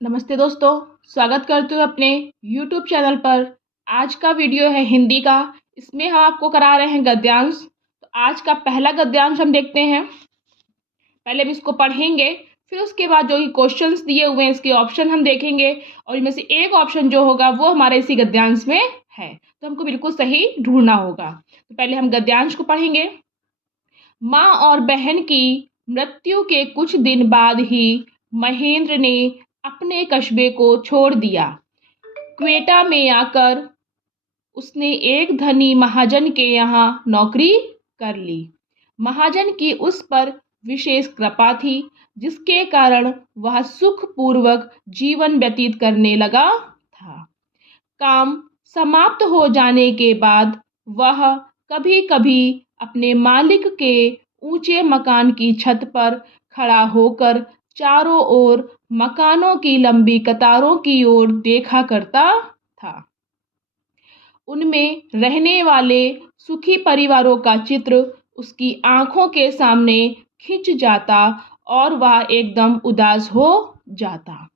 नमस्ते दोस्तों, स्वागत करती हूँ अपने YouTube चैनल पर। आज का वीडियो है हिंदी का। इसमें हम आपको करा रहे हैं गद्यांश। तो आज का पहला गद्यांश हम देखते हैं। पहले हम इसको पढ़ेंगे, फिर उसके बाद जो ये क्वेश्चंस दिए हुए हैं इसके ऑप्शन हम देखेंगे और इनमें से एक ऑप्शन जो होगा वो हमारे इसी गद्यांश में है, तो हमको बिल्कुल सही ढूंढना होगा। तो पहले हम गद्यांश को पढ़ेंगे। माँ और बहन की मृत्यु के कुछ दिन बाद ही महेंद्र ने अपने कस्बे को छोड़ दिया। क्वेटा में आकर उसने एक धनी महाजन के यहाँ नौकरी कर ली। महाजन की उस पर विशेष कृपा थी, जिसके कारण वह सुखपूर्वक जीवन व्यतीत करने लगा था। काम समाप्त हो जाने के बाद वह कभी कभी अपने मालिक के ऊंचे मकान की छत पर खड़ा होकर चारों ओर मकानों की लंबी कतारों की ओर देखा करता था। उनमें रहने वाले सुखी परिवारों का चित्र उसकी आंखों के सामने खिंच जाता और वह एकदम उदास हो जाता।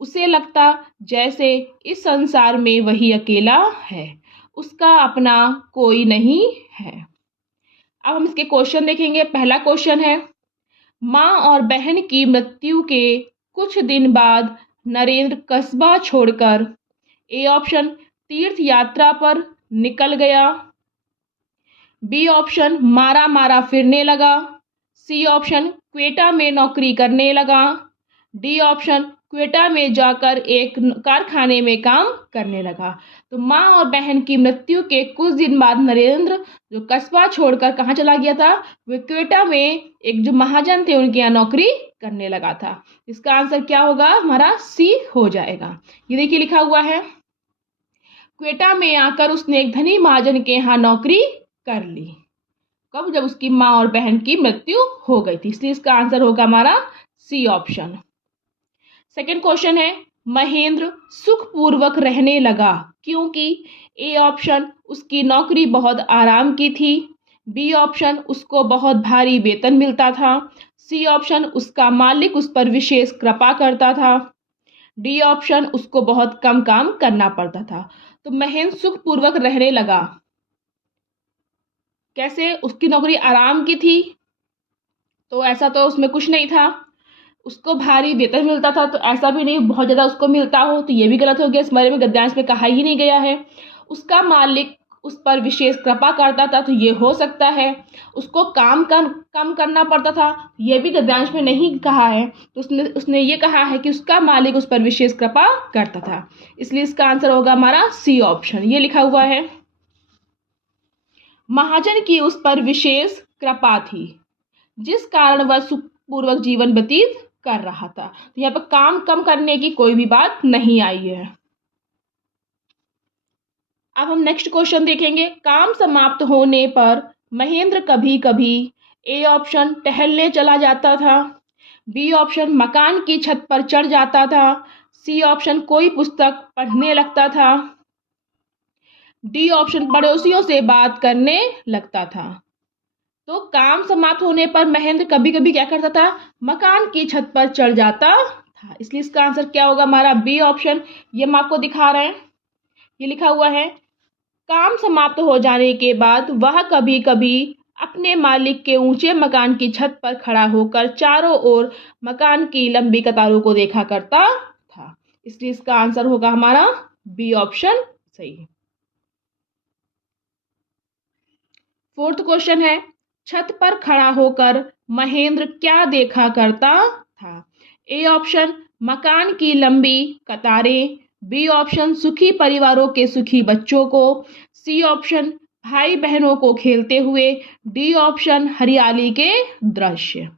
उसे लगता जैसे इस संसार में वही अकेला है, उसका अपना कोई नहीं है। अब हम इसके क्वेश्चन देखेंगे। पहला क्वेश्चन है, माँ और बहन की मृत्यु के कुछ दिन बाद नरेंद्र कस्बा छोड़कर ए ऑप्शन तीर्थ यात्रा पर निकल गया, बी ऑप्शन मारा मारा फिरने लगा, सी ऑप्शन क्वेटा में नौकरी करने लगा, डी ऑप्शन क्वेटा में जाकर एक कारखाने में काम करने लगा। तो माँ और बहन की मृत्यु के कुछ दिन बाद नरेंद्र जो कस्बा छोड़कर कहाँ चला गया था, वे क्वेटा में एक जो महाजन थे उनके यहाँ नौकरी करने लगा था। इसका आंसर क्या होगा, हमारा सी हो जाएगा। ये देखिए लिखा हुआ है, क्वेटा में आकर उसने एक धनी महाजन के यहाँ नौकरी कर ली। कब, जब उसकी माँ और बहन की मृत्यु हो गई थी, इसलिए इसका आंसर होगा हमारा सी ऑप्शन। सेकंड क्वेश्चन है, महेंद्र सुखपूर्वक रहने लगा क्योंकि ए ऑप्शन उसकी नौकरी बहुत आराम की थी, बी ऑप्शन उसको बहुत भारी वेतन मिलता था, सी ऑप्शन उसका मालिक उस पर विशेष कृपा करता था, डी ऑप्शन उसको बहुत कम काम करना पड़ता था। तो महेंद्र सुखपूर्वक रहने लगा, कैसे, उसकी नौकरी आराम की थी तो ऐसा तो उसमें कुछ नहीं था। उसको भारी वेतन मिलता था तो ऐसा भी नहीं बहुत ज़्यादा उसको मिलता हो, तो ये भी गलत हो गया। इस बारे में गद्यांश में कहा ही नहीं गया है। उसका मालिक उस पर विशेष कृपा करता था तो ये हो सकता है। उसको काम कम करना पड़ता था, ये भी गद्यांश में नहीं कहा है। तो उसने ये कहा है कि उसका मालिक उस पर विशेष कृपा करता था, इसलिए इसका आंसर होगा हमारा सी ऑप्शन। ये लिखा हुआ है, महाजन की उस पर विशेष कृपा थी, जिस कारण वह सुखपूर्वक जीवन व्यतीत कर रहा था। तो यहाँ पर काम कम करने की कोई भी बात नहीं आई है। अब हम नेक्स्ट क्वेश्चन देखेंगे। काम समाप्त होने पर महेंद्र कभी कभी ए ऑप्शन टहलने चला जाता था, बी ऑप्शन मकान की छत पर चढ़ जाता था, सी ऑप्शन कोई पुस्तक पढ़ने लगता था, डी ऑप्शन पड़ोसियों से बात करने लगता था। तो काम समाप्त होने पर महेंद्र कभी कभी क्या करता था, मकान की छत पर चढ़ जाता था, इसलिए इसका आंसर क्या होगा हमारा बी ऑप्शन। ये हम आपको दिखा रहे हैं, ये लिखा हुआ है, काम समाप्त हो जाने के बाद वह कभी कभी अपने मालिक के ऊंचे मकान की छत पर खड़ा होकर चारों ओर मकान की लंबी कतारों को देखा करता था, इसलिए इसका आंसर होगा हमारा बी ऑप्शन सही। फोर्थ क्वेश्चन है, छत पर खड़ा होकर महेंद्र क्या देखा करता था, ए ऑप्शन मकान की लंबी कतारें, बी ऑप्शन सुखी परिवारों के सुखी बच्चों को, सी ऑप्शन भाई बहनों को खेलते हुए, डी ऑप्शन हरियाली के दृश्य।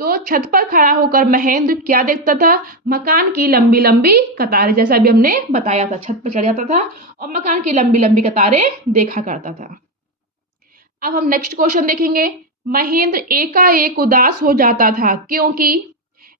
तो छत पर खड़ा होकर महेंद्र क्या देखता था, मकान की लंबी लंबी कतारें, जैसा अभी हमने बताया था, छत पर चढ़ जाता था और मकान की लंबी लंबी कतारें देखा करता था। अब हम नेक्स्ट क्वेश्चन देखेंगे। महेंद्र एकाएक उदास हो जाता था क्योंकि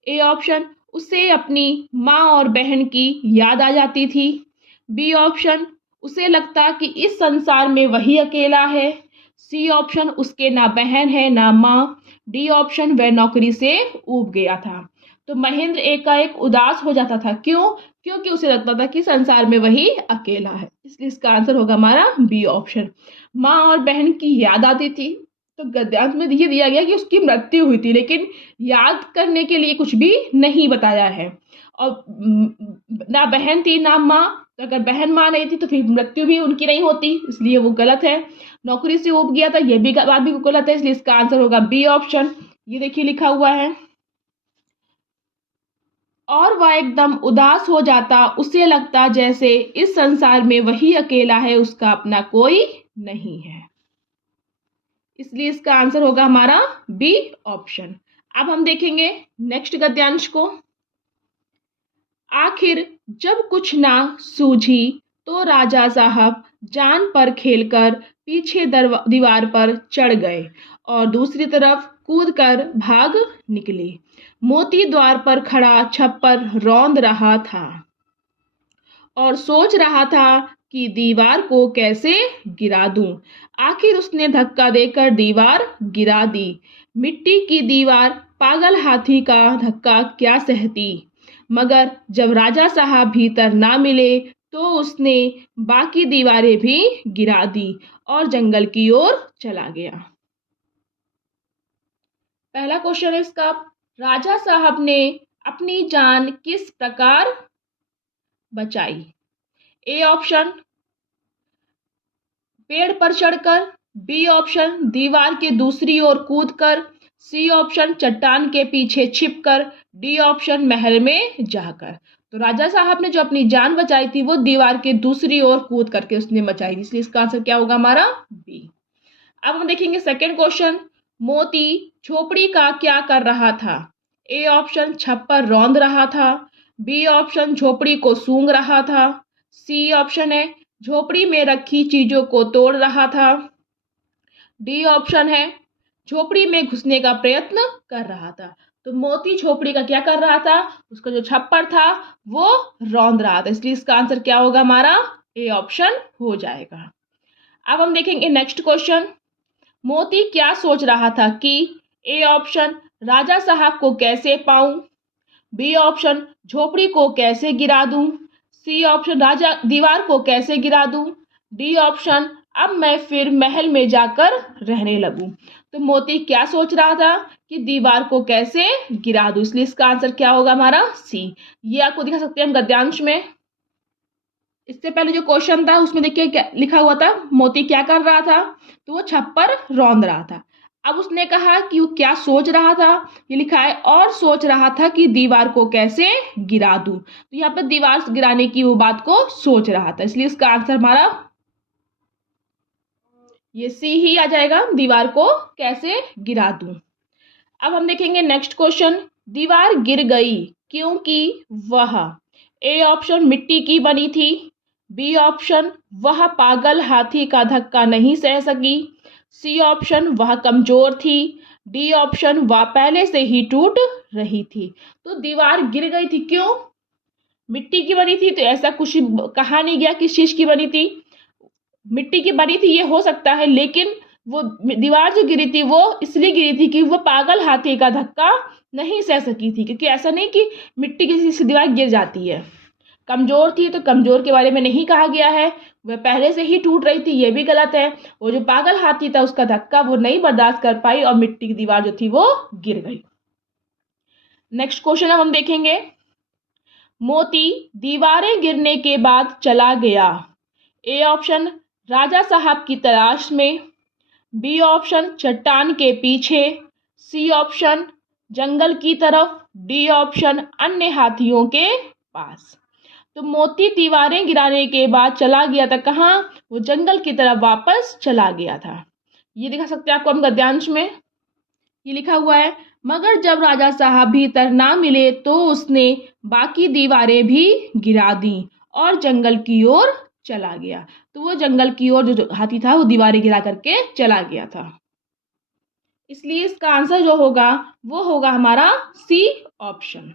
ए ऑप्शन उसे अपनी माँ और बहन की याद आ जाती थी, बी ऑप्शन उसे लगता कि इस संसार में वही अकेला है, सी ऑप्शन उसके ना बहन है ना माँ, डी ऑप्शन वह नौकरी से ऊब गया था। तो तो महेंद्र एकाएक उदास हो जाता था। क्यों? क्योंकि उसे लगता था कि संसार में वही अकेला है। इसलिए इसका आंसर होगा हमारा बी ऑप्शन। माँ और बहन की याद आती थी, तो गद्यांश में ये दिया गया कि उसकी मृत्यु हुई थी, लेकिन याद करने के लिए कुछ भी नहीं बताया है। और ना बहन थी ना माँ, तो अगर बहन माँ नहीं थी तो फिर मृत्यु भी उनकी नहीं होती, इसलिए वो गलत है। नौकरी से ऊब गया था, ये भी बात भी गलत है, इसलिए इसका आंसर होगा बी ऑप्शन। ये देखिए लिखा हुआ है, और वह एकदम उदास हो जाता, उसे लगता जैसे इस संसार में वही अकेला है, उसका अपना कोई नहीं है। इसलिए इसका आंसर होगा हमारा बी ऑप्शन। अब हम देखेंगे नेक्स्ट गद्यांश को। आखिर जब कुछ ना सूझी तो राजा साहब जान पर खेलकर पीछे दीवार पर चढ़ गए और दूसरी तरफ कूदकर भाग निकले। मोती द्वार पर खड़ा छप्पर रौंद रहा था और सोच रहा था कि दीवार को कैसे गिरा दूं। आखिर उसने धक्का देकर दीवार गिरा दी। मिट्टी की दीवार पागल हाथी का धक्का क्या सहती, मगर जब राजा साहब भीतर ना मिले तो उसने बाकी दीवारें भी गिरा दी और जंगल की ओर चला गया। पहला क्वेश्चन है इसका, राजा साहब ने अपनी जान किस प्रकार बचाई? ए ऑप्शन पेड़ पर चढ़कर, बी ऑप्शन दीवार के दूसरी ओर कूदकर, सी ऑप्शन चट्टान के पीछे छिपकर, डी ऑप्शन महल में जाकर। तो राजा साहब ने जो अपनी जान बचाई थी वो दीवार के दूसरी ओर कूद करके उसने बचाई थी, इसलिए इसका आंसर क्या होगा हमारा बी। अब हम देखेंगे सेकंड क्वेश्चन, मोती झोपड़ी का क्या कर रहा था? ए ऑप्शन छप्पर रौंद रहा था, बी ऑप्शन झोपड़ी को सूंघ रहा था, सी ऑप्शन है झोपड़ी में रखी चीजों को तोड़ रहा था, डी ऑप्शन है झोपड़ी में घुसने का प्रयत्न कर रहा था। तो मोती झोपड़ी का क्या कर रहा था? उसका जो छप्पर था वो रौंद रहा था, इसलिए इसका आंसर क्या होगा हमारा ए ऑप्शन हो जाएगा। अब हम देखेंगे नेक्स्ट क्वेश्चन, मोती क्या सोच रहा था कि ए ऑप्शन राजा साहब को कैसे पाऊं, बी ऑप्शन झोपड़ी को कैसे गिरा दूं, सी ऑप्शन राजा दीवार को कैसे गिरा दूं, डी ऑप्शन अब मैं फिर महल में जाकर रहने लगूं। तो मोती क्या सोच रहा था कि दीवार को कैसे गिरा दूं, इसलिए इसका आंसर क्या होगा हमारा सी। ये आपको दिखा सकते हैं हम गद्यांश में। इससे पहले जो क्वेश्चन था उसमें देखिए क्या लिखा हुआ था, मोती क्या कर रहा था, तो वो छप्पर रौंद रहा था। अब उसने कहा कि वो क्या सोच रहा था, ये लिखा है और सोच रहा था कि दीवार को कैसे गिरा दूं। तो यहाँ पे दीवार गिराने की वो बात को सोच रहा था, इसलिए इसका आंसर हमारा ये सी ही आ जाएगा, दीवार को कैसे गिरा दूं। अब हम देखेंगे नेक्स्ट क्वेश्चन, दीवार गिर गई क्योंकि वह, ए ऑप्शन मिट्टी की बनी थी, बी ऑप्शन वह पागल हाथी का धक्का नहीं सह सकी, सी ऑप्शन वह कमजोर थी, डी ऑप्शन वह पहले से ही टूट रही थी। तो दीवार गिर गई थी क्यों? मिट्टी की बनी थी, तो ऐसा कुछ कहा नहीं गया किस चीज की बनी थी। मिट्टी की बनी थी ये हो सकता है, लेकिन वो दीवार जो गिरी थी वो इसलिए गिरी थी कि वो पागल हाथी का धक्का नहीं सह सकी थी, क्योंकि ऐसा नहीं कि मिट्टी की से दीवार गिर जाती है। कमजोर थी तो कमजोर के बारे में नहीं कहा गया है, वह पहले से ही टूट रही थी, ये भी गलत है। वो जो पागल हाथी था उसका धक्का वो नहीं बर्दाश्त कर पाई और मिट्टी की दीवार जो थी वो गिर गई। नेक्स्ट क्वेश्चन अब हम देखेंगे, मोती दीवारें गिरने के बाद चला गया, ए ऑप्शन राजा साहब की तलाश में, बी ऑप्शन चट्टान के पीछे, सी ऑप्शन जंगल की तरफ, डी ऑप्शन अन्य हाथियों के पास। तो मोती दीवारें गिराने के बाद चला गया था कहाँ? वो जंगल की तरफ वापस चला गया था। ये दिखा सकते हैं आपको हम गद्यांश में। ये लिखा हुआ है, मगर जब राजा साहब भीतर ना मिले तो उसने बाकी दीवारें भी गिरा दी और जंगल की ओर चला गया। तो वो जंगल की ओर जो हाथी था वो दीवारें गिरा करके चला गया था, इसलिए इसका आंसर जो होगा वो होगा हमारा सी ऑप्शन।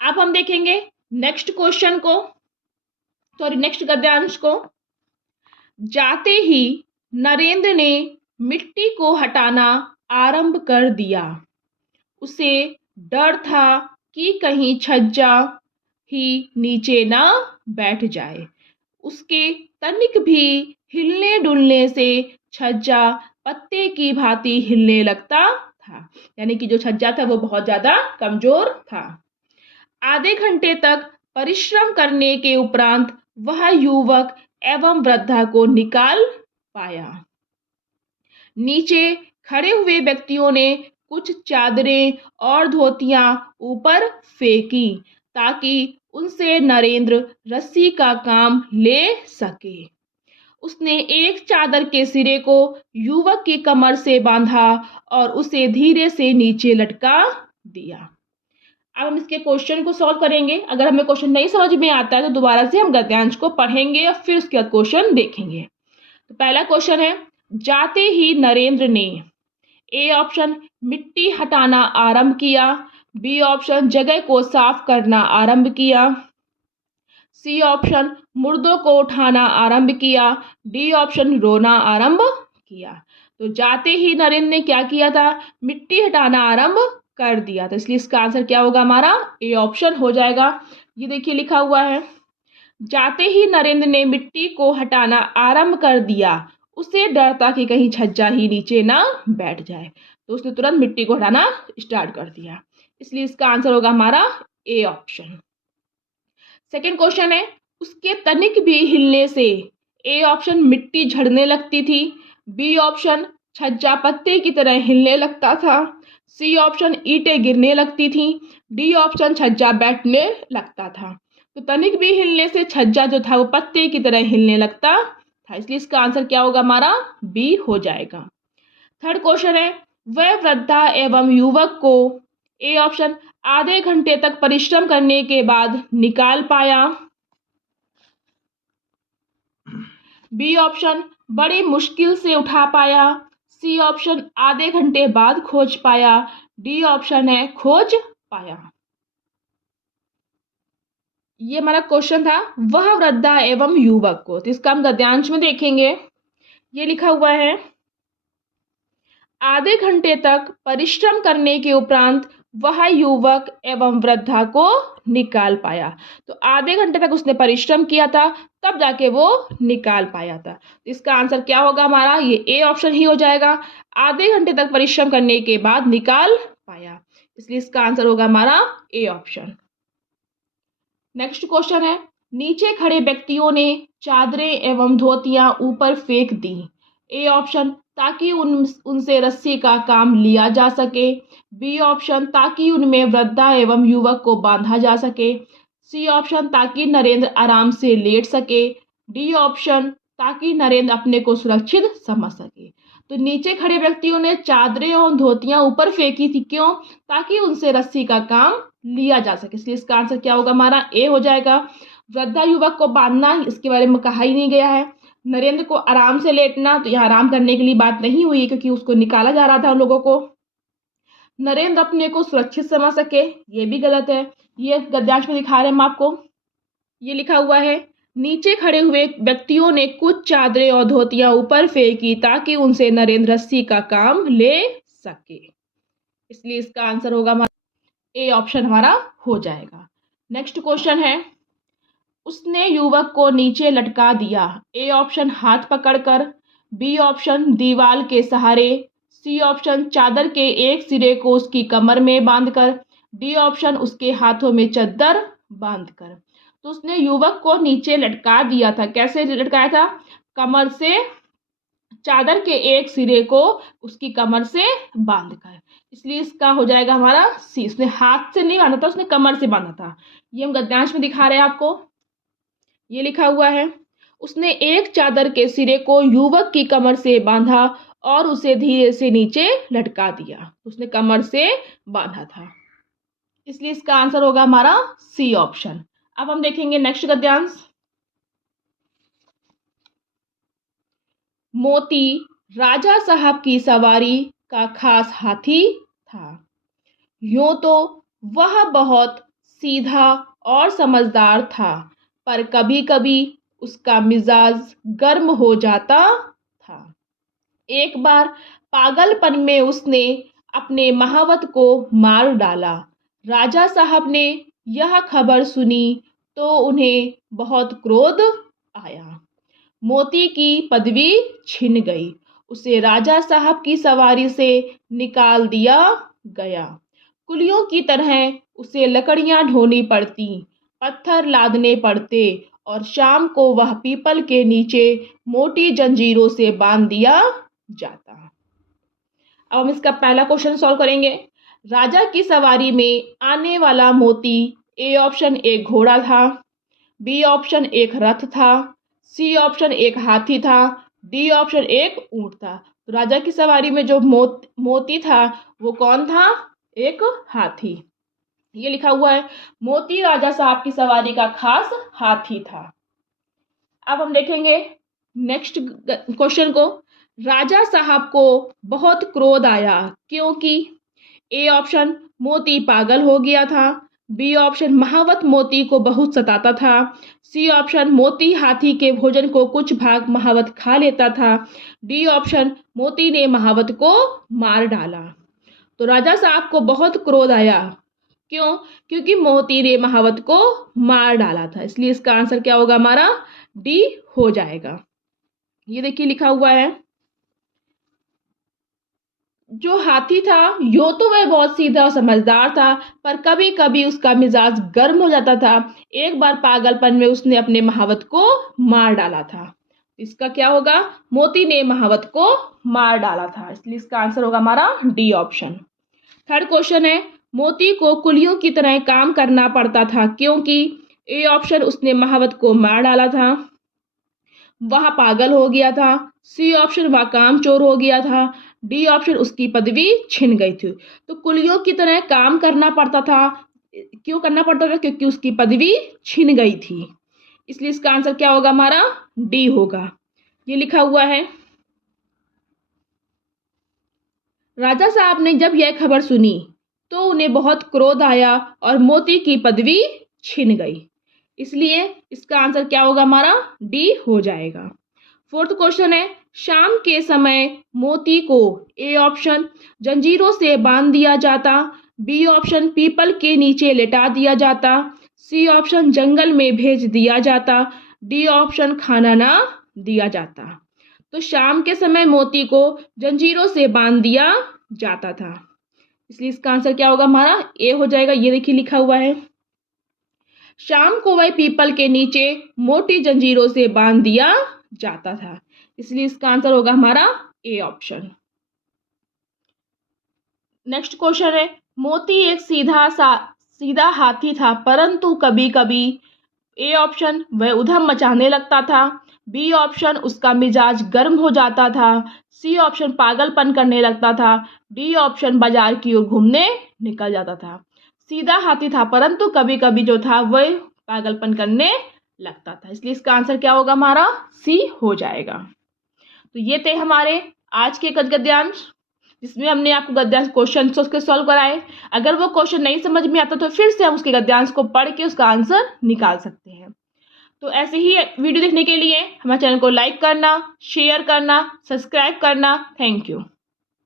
अब हम देखेंगे नेक्स्ट क्वेश्चन को, सॉरी नेक्स्ट गद्यांश को। जाते ही नरेंद्र ने मिट्टी को हटाना आरंभ कर दिया। उसे डर था कि कहीं छज्जा ही नीचे ना बैठ जाए। उसके तनिक भी हिलने डुलने से छज्जा पत्ते की भांति हिलने लगता था। यानी कि जो छज्जा था वो बहुत ज्यादा कमजोर था। आधे घंटे तक परिश्रम करने के उपरांत वह युवक एवं वृद्धा को निकाल पाया। नीचे खड़े हुए व्यक्तियों ने कुछ चादरें और धोतियां ऊपर फेंकी ताकि उनसे नरेंद्र रस्सी का काम ले सके। उसने एक चादर के सिरे को युवक की कमर से बांधा और उसे धीरे से नीचे लटका दिया। अब हम इसके क्वेश्चन को सॉल्व करेंगे। अगर हमें क्वेश्चन नहीं समझ में आता है तो दोबारा से हम गद्यांश को पढ़ेंगे और फिर उसके बाद क्वेश्चन देखेंगे। तो पहला क्वेश्चन है, जाते ही नरेंद्र ने ए ऑप्शन मिट्टी हटाना आरंभ किया, बी ऑप्शन जगह को साफ करना आरंभ किया, सी ऑप्शन मुर्दों को उठाना आरंभ किया, डी ऑप्शन रोना आरंभ किया। तो जाते ही नरेंद्र ने क्या किया था, मिट्टी हटाना आरंभ कर दिया था, इसलिए इसका आंसर क्या होगा हमारा, ए ऑप्शन हो जाएगा। ये देखिए लिखा हुआ है, जाते ही नरेंद्र ने मिट्टी को हटाना आरंभ कर दिया, उसे डर था कि कहीं छज्जा ही नीचे ना बैठ जाए, तो उसने तुरंत मिट्टी को हटाना स्टार्ट कर दिया, इसलिए इसका आंसर होगा हमारा ए ऑप्शन। सेकेंड क्वेश्चन है, उसके तनिक भी हिलने से ए ऑप्शन मिट्टी झड़ने लगती थी, बी ऑप्शन छज्जा पत्ते की तरह हिलने लगता था, सी ऑप्शन ईंटें गिरने लगती थी, डी ऑप्शन छज्जा बैठने लगता था। तो तनिक भी हिलने से छज्जा जो था वो पत्ते की तरह हिलने लगता था, इसलिए इसका आंसर क्या होगा हमारा, बी हो जाएगा। थर्ड क्वेश्चन है, वह वृद्धा एवं युवक को ए ऑप्शन आधे घंटे तक परिश्रम करने के बाद निकाल पाया, बी ऑप्शन बड़ी मुश्किल से उठा पाया, सी ऑप्शन आधे घंटे बाद खोज पाया, डी ऑप्शन है खोज पाया। ये हमारा क्वेश्चन था, वह वृद्धा एवं युवक को, तो इसका हम गद्यांश में देखेंगे। ये लिखा हुआ है, आधे घंटे तक परिश्रम करने के उपरांत वह युवक एवं वृद्धा को निकाल पाया। तो आधे घंटे तक उसने परिश्रम किया था, तब जाके वो निकाल पाया था, तो इसका आंसर क्या होगा हमारा, ये ए ऑप्शन ही हो जाएगा। आधे घंटे तक परिश्रम करने के बाद निकाल पाया, इसलिए इसका आंसर होगा हमारा ए ऑप्शन। नेक्स्ट क्वेश्चन है, नीचे खड़े व्यक्तियों ने चादरें एवं धोतियां ऊपर फेंक दी, ए ऑप्शन ताकि उनसे रस्सी का काम लिया जा सके, बी ऑप्शन ताकि उनमें वृद्धा एवं युवक को बांधा जा सके, सी ऑप्शन ताकि नरेंद्र आराम से लेट सके, डी ऑप्शन ताकि नरेंद्र अपने को सुरक्षित समझ सके। तो नीचे खड़े व्यक्तियों ने चादरें और धोतियां ऊपर फेंकी थी, क्यों, ताकि उनसे रस्सी का काम लिया जा सके, इसलिए इसका आंसर क्या होगा हमारा, ए हो जाएगा। वृद्धा युवक को बांधना, इसके बारे में कहा ही नहीं गया है। नरेंद्र को आराम से लेटना, तो यहाँ आराम करने के लिए बात नहीं हुई क्योंकि उसको निकाला जा रहा था उन लोगों को। नरेंद्र अपने को सुरक्षित समझ सके, ये भी गलत है। ये गद्यांश में दिखा रहे हैं हम आपको। ये लिखा हुआ है, नीचे खड़े हुए व्यक्तियों ने कुछ चादरें और धोतियां ऊपर फेंकी ताकि उनसे नरेंद्र रस्सी का काम ले सके, इसलिए इसका आंसर होगा हमारा ए ऑप्शन हमारा हो जाएगा। नेक्स्ट क्वेश्चन है, उसने युवक को नीचे लटका दिया, ए ऑप्शन हाथ पकड़कर, बी ऑप्शन दीवार के सहारे, सी ऑप्शन चादर के एक सिरे को उसकी कमर में बांधकर, डी ऑप्शन उसके हाथों में चादर बांधकर। तो उसने युवक को नीचे लटका दिया था, कैसे लटकाया था, कमर से, चादर के एक सिरे को उसकी कमर से बांधकर, इसलिए इसका हो जाएगा हमारा सी। उसने हाथ से नहीं बांधा था, उसने कमर से बांधा था। ये हम गद्यांश में दिखा रहे हैं आपको। ये लिखा हुआ है, उसने एक चादर के सिरे को युवक की कमर से बांधा और उसे धीरे से नीचे लटका दिया, उसने कमर से बांधा था, इसलिए इसका आंसर होगा हमारा सी ऑप्शन। अब हम देखेंगे नेक्स्ट गद्यांश। मोती राजा साहब की सवारी का खास हाथी था, यूं तो वह बहुत सीधा और समझदार था, पर कभी कभी उसका मिजाज गर्म हो जाता था। एक बार पागलपन में उसने अपने महावत को मार डाला। राजा साहब ने यह खबर सुनी तो उन्हें बहुत क्रोध आया। मोती की पदवी छिन गई, उसे राजा साहब की सवारी से निकाल दिया गया। कुलियों की तरह उसे लकड़ियां ढोनी पड़ती, पत्थर लादने पड़ते और शाम को वह पीपल के नीचे मोटी जंजीरों से बांध दिया जाता। अब हम इसका पहला क्वेश्चन सॉल्व करेंगे। राजा की सवारी में आने वाला मोती, ए ऑप्शन एक घोड़ा था, बी ऑप्शन एक रथ था, सी ऑप्शन एक हाथी था, डी ऑप्शन एक ऊंट था। तो राजा की सवारी में जो मोती था वो कौन था? एक हाथी। ये लिखा हुआ है, मोती राजा साहब की सवारी का खास हाथी था। अब हम देखेंगे नेक्स्ट क्वेश्चन को। राजा साहब को बहुत क्रोध आया क्योंकि ए ऑप्शन मोती पागल हो गया था, बी ऑप्शन महावत मोती को बहुत सताता था, सी ऑप्शन मोती हाथी के भोजन को कुछ भाग महावत खा लेता था, डी ऑप्शन मोती ने महावत को मार डाला। तो राजा साहब को बहुत क्रोध आया, क्यों? क्योंकि मोती ने महावत को मार डाला था, इसलिए इसका आंसर क्या होगा हमारा? डी हो जाएगा। ये देखिए लिखा हुआ है, जो हाथी था यो तो वह बहुत सीधा और समझदार था, पर कभी कभी उसका मिजाज गर्म हो जाता था। एक बार पागलपन में उसने अपने महावत को मार डाला था। इसका क्या होगा? मोती ने महावत को मार डाला था, इसलिए इसका आंसर होगा हमारा डी ऑप्शन। थर्ड क्वेश्चन है, मोती को कुलियों की तरह काम करना पड़ता था क्योंकि ए ऑप्शन उसने महावत को मार डाला था, वह पागल हो गया था, सी ऑप्शन वह कामचोर हो गया था, डी ऑप्शन उसकी पदवी छिन गई थी। तो कुलियों की तरह काम करना पड़ता था, क्यों करना पड़ता था? क्योंकि उसकी पदवी छिन गई थी, इसलिए इसका आंसर क्या होगा हमारा? डी होगा। ये लिखा हुआ है, राजा साहब ने जब यह खबर सुनी तो उन्हें बहुत क्रोध आया और मोती की पदवी छिन गई, इसलिए इसका आंसर क्या होगा हमारा? डी हो जाएगा। फोर्थ क्वेश्चन है, शाम के समय मोती को ए ऑप्शन जंजीरों से बांध दिया जाता, बी ऑप्शन पीपल के नीचे लेटा दिया जाता, सी ऑप्शन जंगल में भेज दिया जाता, डी ऑप्शन खाना ना दिया जाता। तो शाम के समय मोती को जंजीरों से बांध दिया जाता था, इसलिए इसका आंसर क्या होगा हमारा? ए हो जाएगा। ये देखिए लिखा हुआ है, शाम को वह पीपल के नीचे मोटी जंजीरों से बांध दिया जाता था, इसलिए इसका आंसर होगा हमारा ए ऑप्शन। नेक्स्ट क्वेश्चन है, मोती एक सीधा हाथी था, परंतु कभी कभी ए ऑप्शन वह उधम मचाने लगता था, बी ऑप्शन उसका मिजाज गर्म हो जाता था, सी ऑप्शन पागलपन करने लगता था, डी ऑप्शन बाजार की ओर घूमने निकल जाता था। सीधा हाथी था परंतु कभी कभी जो था वह पागलपन करने लगता था, इसलिए इसका आंसर क्या होगा हमारा? सी हो जाएगा। तो ये थे हमारे आज के गद्यांश, जिसमें हमने आपको गद्यांश क्वेश्चन उसके सॉल्व कराए। अगर वो क्वेश्चन नहीं समझ में आता तो फिर से हम उसके गद्यांश को पढ़ के उसका आंसर निकाल सकते हैं। तो ऐसे ही वीडियो देखने के लिए हमारे चैनल को लाइक करना, शेयर करना, सब्सक्राइब करना। Thank you.